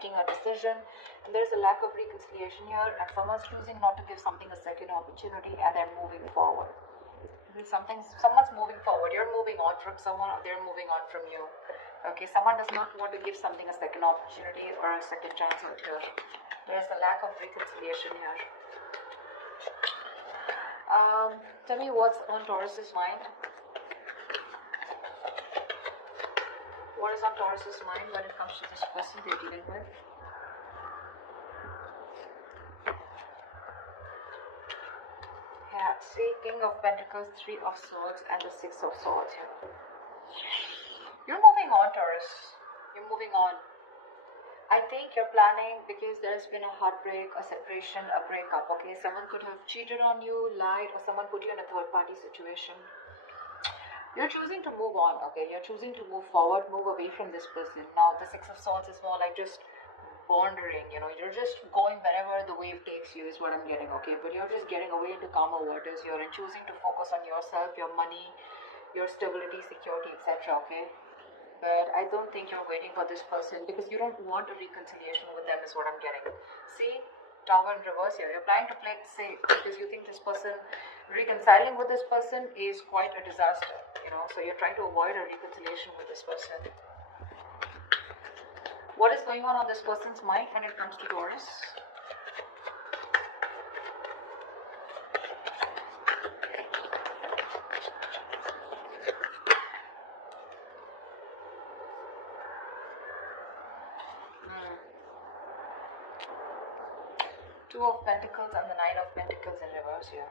making a decision, and there's a lack of reconciliation here, and someone's choosing not to give something a second opportunity, and they're moving forward. Someone's moving forward. You're moving on from someone, or they're moving on from you. Okay, someone does not want to give something a second opportunity or a second chance out here. There's a lack of reconciliation here. Tell me what's on Taurus's mind. What is on Taurus's mind when it comes to this person they're dealing with? Yeah, see, King of Pentacles, Three of Swords, and the Six of Swords here. You're moving on, Taurus. You're moving on. I think you're planning, because there's been a heartbreak, a separation, a breakup, okay? Someone could have cheated on you, lied, or someone put you in a third-party situation. You're choosing to move on, okay? You're choosing to move forward, move away from this person. Now, the Six of Swords is more like just wandering, you know? You're just going wherever the wave takes you is what I'm getting, okay? But you're just getting away into calmer waters here and choosing to focus on yourself, your money, your stability, security, etc., okay? But I don't think you're waiting for this person, because you don't want a reconciliation with them is what I'm getting. See, Tower in reverse here. You're planning to play it safe because you think this person, reconciling with this person is quite a disaster, you know. So you're trying to avoid a reconciliation with this person. What is going on this person's mind when it comes to Taurus? Two of Pentacles and the Nine of Pentacles in reverse here.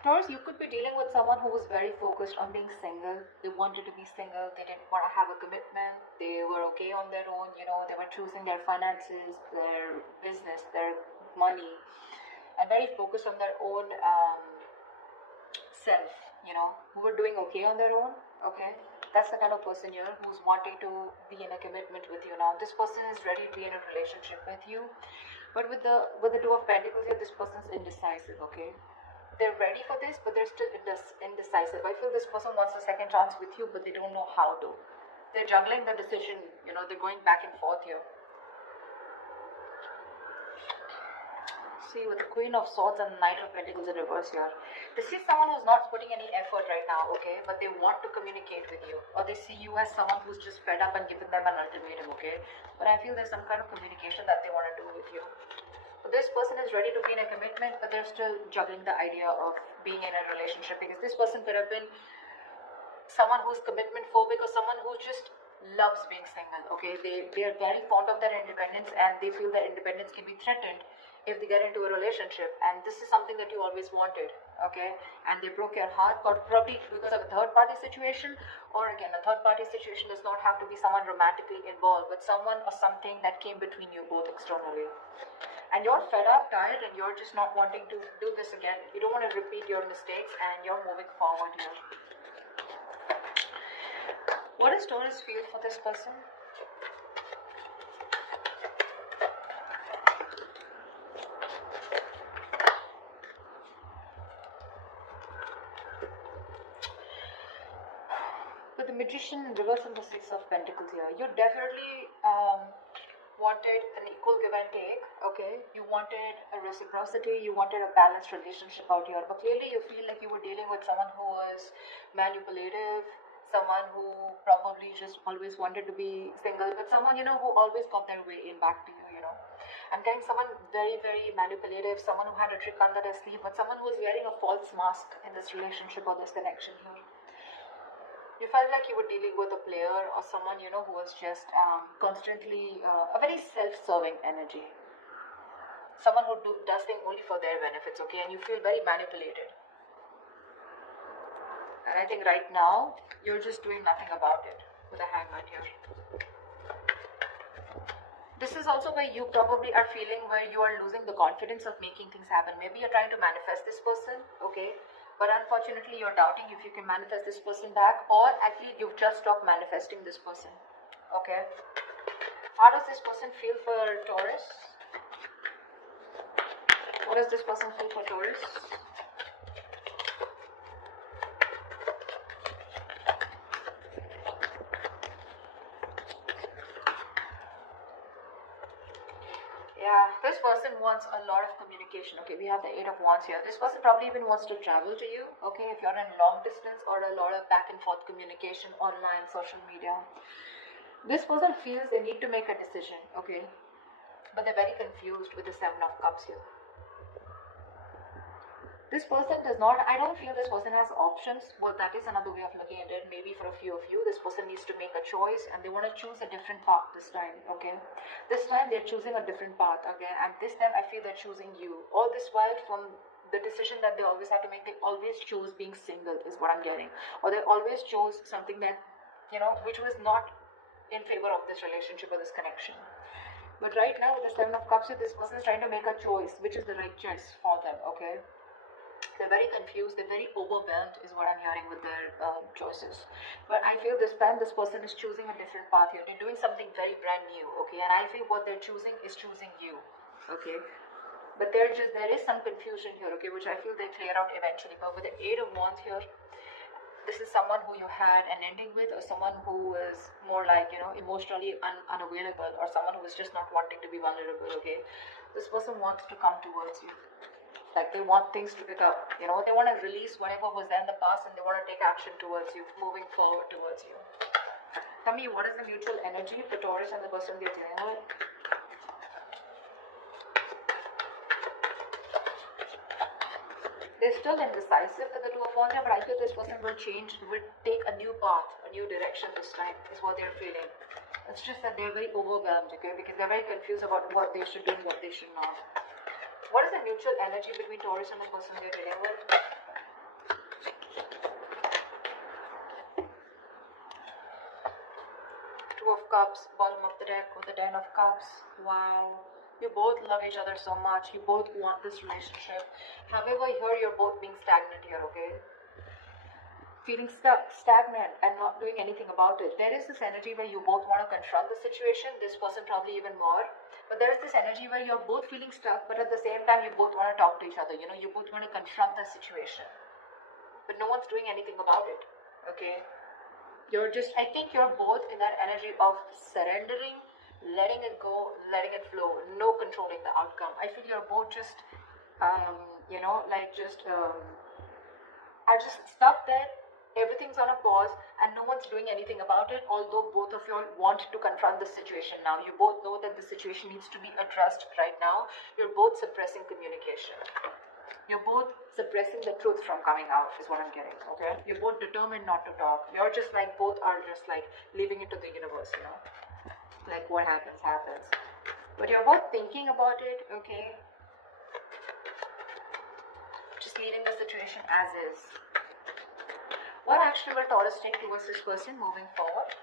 Taurus, you could be dealing with someone who was very focused on being single. They wanted to be single. They didn't want to have a commitment. They were okay on their own. You know, they were choosing their finances, their business, their money, and very focused on their own self, you know, who were doing okay on their own, okay? That's the kind of person here who's wanting to be in a commitment with you now. This person is ready to be in a relationship with you, but with the Two of Pentacles here, this person's indecisive, okay? They're ready for this, but they're still indecisive. I feel this person wants a second chance with you, but they don't know how to. They're juggling the decision, you know, they're going back and forth here. See, with the Queen of Swords and the Knight of Pentacles in reverse here. This is someone who's not putting any effort right now, okay? But they want to communicate with you. Or they see you as someone who's just fed up and given them an ultimatum, okay? But I feel there's some kind of communication that they want to do with you. But this person is ready to be in a commitment, but they're still juggling the idea of being in a relationship. Because this person could have been someone who's commitment phobic or someone who just loves being single, okay? They are very fond of their independence, and they feel that independence can be threatened if they get into a relationship, and this is something that you always wanted, okay? And they broke your heart, probably because of a third-party situation, or again, a third-party situation does not have to be someone romantically involved, but someone or something that came between you both externally. And you're fed up, tired, and you're just not wanting to do this again. You don't want to repeat your mistakes, and you're moving forward here. What does Taurus feel for this person? With the Magician in reverse and the Six of Pentacles here, you definitely wanted an equal give and take, okay? You wanted a reciprocity, you wanted a balanced relationship out here, but clearly you feel like you were dealing with someone who was manipulative, someone who probably just always wanted to be single, but someone, you know, who always got their way in back to you, you know. I'm getting someone very, very manipulative, someone who had a trick under their sleeve, but someone who was wearing a false mask in this relationship or this connection here. You felt like you were dealing with a player or someone, you know, who was just constantly a very self-serving energy. Someone who does things only for their benefits, okay? And you feel very manipulated. And I think right now, you're just doing nothing about it with a Hangman here. This is also where you probably are feeling where you are losing the confidence of making things happen. Maybe you're trying to manifest this person, okay? But unfortunately, you're doubting if you can manifest this person back, or actually you've just stopped manifesting this person, okay? How does this person feel for Taurus? What does this person feel for Taurus? person wants a lot of communication. Okay, we have the Eight of Wands here. This person probably even wants to travel to you. Okay, if you're in long distance or a lot of back and forth communication online, social media. This person feels they need to make a decision. Okay, but they're very confused with the Seven of Cups here. This person does not, I don't feel this person has options. Well, that is another way of looking at it. Maybe for a few of you, this person needs to make a choice and they want to choose a different path this time, okay? This time they're choosing a different path, okay? And this time I feel they're choosing you. All this while, from the decision that they always have to make, they always chose being single is what I'm getting. Or they always chose something that, you know, which was not in favor of this relationship or this connection. But right now with the Seven of Cups, this person is trying to make a choice, which is the right choice for them, okay? They're very confused, they're very overwhelmed is what I'm hearing with their choices. But I feel this time this person is choosing a different path here. They're doing something very brand new, okay? And I feel what they're choosing is choosing you, okay? But there is some confusion here, okay, which I feel they clear out eventually. But with the Eight of Wands here, this is someone who you had an ending with, or someone who is more like, you know, emotionally unavailable, or someone who is just not wanting to be vulnerable, okay? This person wants to come towards you. Like they want things to pick up, you know, they want to release whatever was there in the past and they want to take action towards you, moving forward towards you. Tell me, what is the mutual energy for Taurus and the person they're dealing with? They're still indecisive with the Two of Wands, but I feel this person will change, will take a new path, a new direction this time, is what they're feeling. It's just that they're very overwhelmed, okay, because they're very confused about what they should do and what they should not. What is the mutual energy between Taurus and the person they're dealing with? Two of Cups, bottom of the deck with the Ten of Cups. Wow. You both love each other so much. You both want this relationship. However, here you're both being stagnant here, okay? Feeling stuck, stagnant, and not doing anything about it. There is this energy where you both want to confront the situation. This person probably even more. But there is this energy where you're both feeling stuck, but at the same time, you both want to talk to each other. You know, you both want to confront the situation. But no one's doing anything about it, okay? I think you're both in that energy of surrendering, letting it go, letting it flow, no controlling the outcome. I feel you're both just, you know, like are just stuck there. Everything's on a pause and no one's doing anything about it, although both of you all want to confront the situation now. You both know that the situation needs to be addressed right now. You're both suppressing communication. You're both suppressing the truth from coming out is what I'm getting, okay? You're both determined not to talk. You're just like, both are just like leaving it to the universe, you know? Like what happens, happens. But you're both thinking about it, okay? Just leaving the situation as is. What action will Taurus take towards this person moving forward?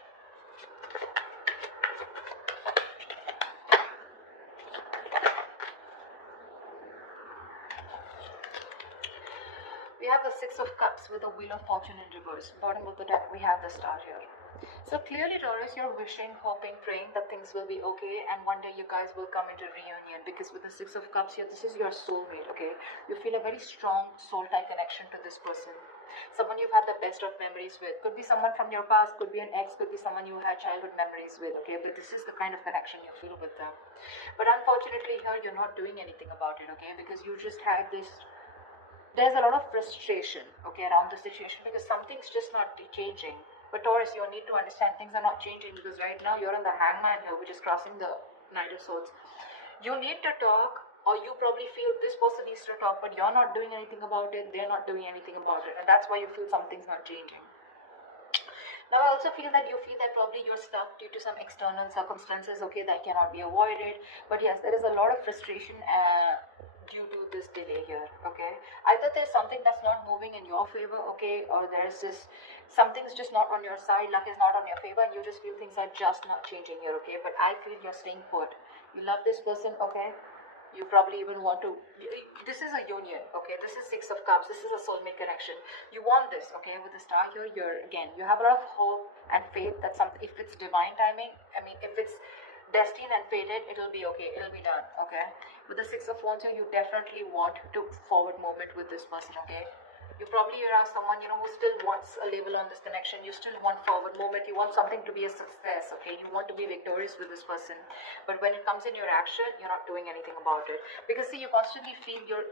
We have the Six of Cups with the Wheel of Fortune in reverse. Bottom of the deck, we have the Star here. So clearly, Taurus, you're wishing, hoping, praying that things will be okay, and one day you guys will come into reunion, because with the Six of Cups here, this is your soulmate, okay? You feel a very strong soul-tie connection to this person. Someone you've had the best of memories with. Could be someone from your past, could be an ex, could be someone you had childhood memories with, okay? But this is the kind of connection you feel with them. But unfortunately here, you're not doing anything about it, okay? Because you just had this, there's a lot of frustration, okay, around the situation, because something's just not changing. But Taurus, you need to understand things are not changing, because right now you're on the Hangman here, which is crossing the Knight of Swords. You need to talk, or you probably feel this person needs to talk, but you're not doing anything about it, they're not doing anything about it, and that's why you feel something's not changing. Now I also feel that you feel that probably you're stuck due to some external circumstances, okay, that cannot be avoided. But yes, there is a lot of frustration due to this delay here, okay? Either there's something that's not moving in your favor, okay, or there's this, something's just not on your side, luck is not on your favor, and you just feel things are just not changing here, okay? But I feel you're staying put. You love this person, okay? You probably even want to, this is a union, okay? This is Six of Cups, this is a soulmate connection. You want this, okay? With the Star here, you have a lot of hope and faith that something, if it's divine timing, I mean, if it's destined and fated, it'll be okay, it'll be done, okay? With the Six of Wands here, you definitely want to forward movement with this person, okay? You probably are someone, you know, who still wants a label on this connection. You still want forward movement. You want something to be a success, okay? You want to be victorious with this person. But when it comes in your action, you're not doing anything about it. Because see, you constantly feel you're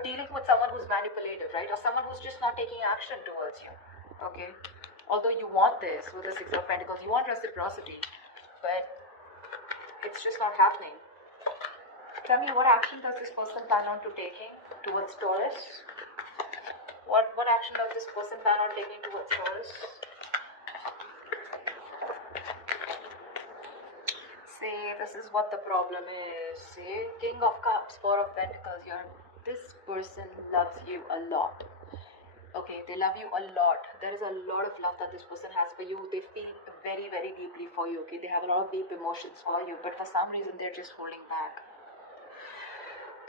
dealing with someone who's manipulative, right? Or someone who's just not taking action towards you, okay? Although you want this with the Six of Pentacles, you want reciprocity, but it's just not happening. Tell me, what action does this person plan on to taking towards Taurus? What action does this person plan on taking towards Taurus? See, this is what the problem is. See, King of Cups, Four of Pentacles. This person loves you a lot. Okay, they love you a lot. There is a lot of love that this person has for you. They feel very, very deeply for you. Okay, they have a lot of deep emotions for you, but for some reason they're just holding back.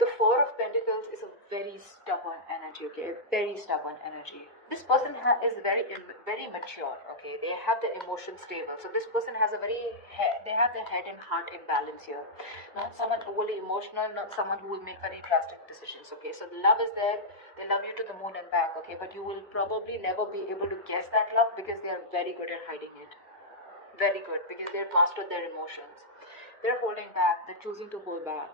The Four of Pentacles is a very stubborn energy, okay? Very stubborn energy. This person is very mature, okay? They have the emotion stable. So this person has they have their head and heart in balance here. Not someone overly emotional, not someone who will make very drastic decisions, okay? So the love is there. They love you to the moon and back, okay? But you will probably never be able to guess that love because they are very good at hiding it. Very good, because they've mastered their emotions. They're holding back. They're choosing to hold back.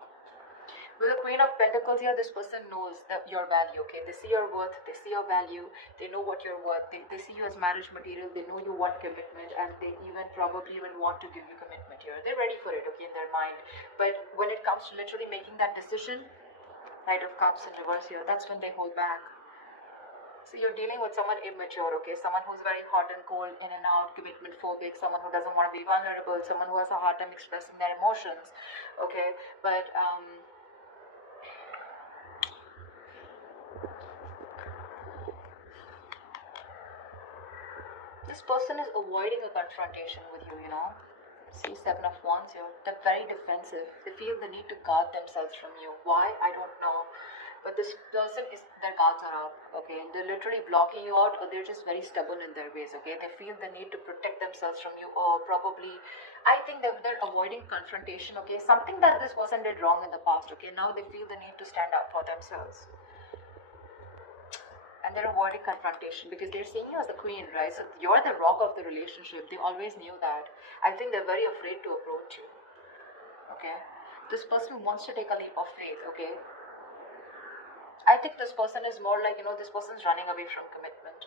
With the Queen of Pentacles here, this person knows that your value, okay? They see your worth, they see your value, they know what you're worth, they see you as marriage material, they know you want commitment, and they probably want to give you commitment here. They're ready for it, okay, in their mind. But when it comes to literally making that decision, Knight of Cups in reverse here, that's when they hold back. So you're dealing with someone immature, okay? Someone who's very hot and cold, in and out, commitment phobic, someone who doesn't want to be vulnerable, someone who has a hard time expressing their emotions, okay? But, this person is avoiding a confrontation with you, you know. See, Seven of Wands here. They're very defensive. They feel the need to guard themselves from you. Why? I don't know. But this person their guards are up, okay? They're literally blocking you out, or they're just very stubborn in their ways, okay? They feel the need to protect themselves from you, or probably, I think they're avoiding confrontation, okay? Something that this person did wrong in the past, okay? Now they feel the need to stand up for themselves. And they're avoiding confrontation because they're seeing you as the queen, right? So you're the rock of the relationship. They always knew that. I think they're very afraid to approach you, okay? This person wants to take a leap of faith, okay? I think this person is more like, you know, this person's running away from commitment.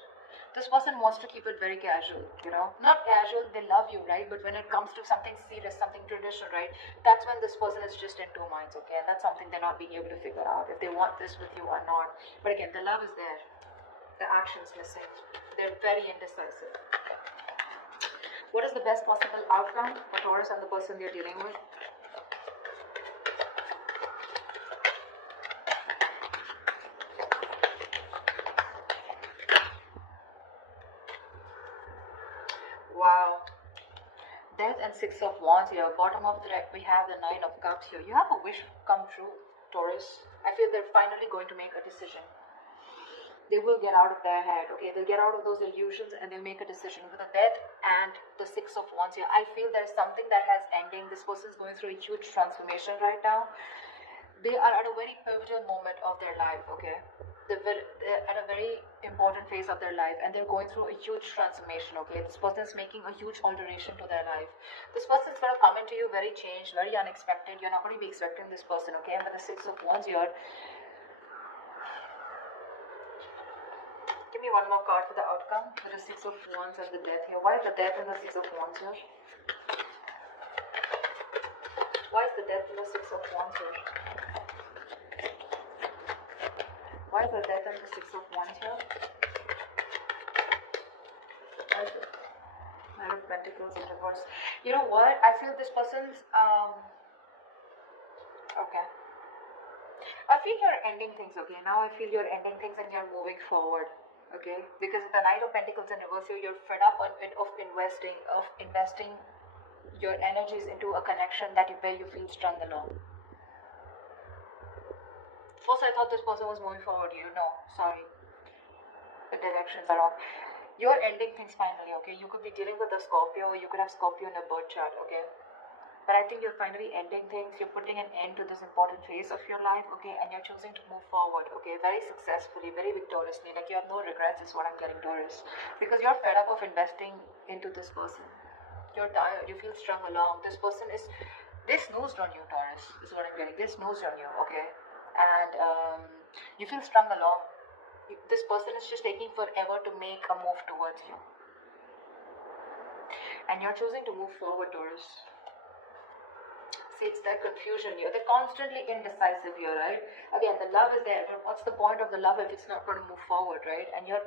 This person wants to keep it very casual, you know? Not casual, they love you, right? But when it comes to something serious, something traditional, right? That's when this person is just in two minds, okay? And that's something they're not being able to figure out, if they want this with you or not. But again, the love is there. The action's missing. They're very indecisive. What is the best possible outcome for Taurus and the person they're dealing with? Wow. Death and Six of Wands here. Bottom of the deck, we have the Nine of Cups here. You have a wish come true, Taurus. I feel they're finally going to make a decision. They will get out of their head, okay? They'll get out of those illusions and they'll make a decision. With the Death and the Six of Wands here, I feel there's something that has ending. This person is going through a huge transformation right now. They are at a very pivotal moment of their life, okay? They're at a very important phase of their life, and they're going through a huge transformation, okay? This person is making a huge alteration to their life. This person is going to come into you very changed, very unexpected. You're not going to be expecting this person, okay? And with the Six of Wands here, give me one more card for the outcome. With the Six of Wands and the Death here. Why is the Death and the Six of Wands here? Why is the Death and the Six of Wands here? Why is the Death and the Six of Wands here? Why is the Knight of Pentacles in reverse? You know what? I feel this person's okay. I feel you're ending things, okay? Now I feel you're ending things and you're moving forward. Okay, because the Knight of Pentacles in reverse here, you're fed up of investing your energies into a connection where you feel strung along. First, I thought this person was moving forward. You know, sorry, the directions are wrong. You're ending things finally. Okay, you could be dealing with a Scorpio. You could have Scorpio in a birth chart. Okay, But I think you're finally ending things. You're putting an end to this important phase of your life, okay? And you're choosing to move forward, okay? Very successfully, very victoriously. Like you have no regrets is what I'm getting, Taurus. Because you're fed up of investing into this person. You're tired. You feel strung along. This person is... They snoozed on you, Taurus, is what I'm getting. They snoozed on you, okay? And you feel strung along. This person is just taking forever to make a move towards you. And you're choosing to move forward, Taurus. See, it's that confusion here. They're constantly indecisive here, right? Again, the love is there, but what's the point of the love if it's not going to move forward, right? And you're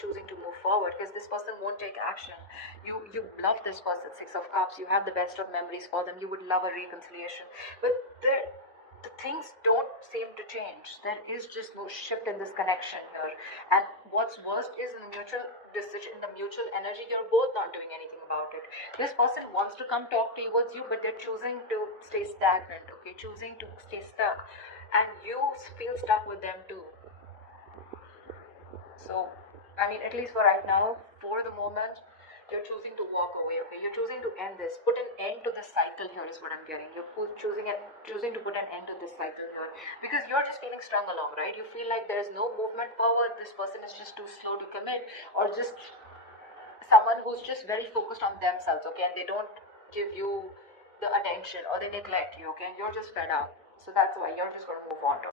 choosing to move forward because this person won't take action. You love this person, Six of Cups. You have the best of memories for them. You would love a reconciliation, but the things don't seem to change. There is just no shift in this connection here. And what's worst is in the mutual decision, in the mutual energy, you're both not doing anything about it. This person wants to come talk towards you, but they're choosing to stay stagnant, okay? Choosing to stay stuck. And you feel stuck with them too. So, I mean, at least for right now, for the moment, you're choosing to walk away, okay? You're choosing to end this. Put an end to this cycle here is what I'm getting. You're choosing to put an end to this cycle here. Because you're just feeling strung along, right? You feel like there's no movement forward. This person is just too slow to commit. Or just someone who's just very focused on themselves, okay? And they don't give you the attention or they neglect you, okay? You're just fed up. So that's why you're just going to move on.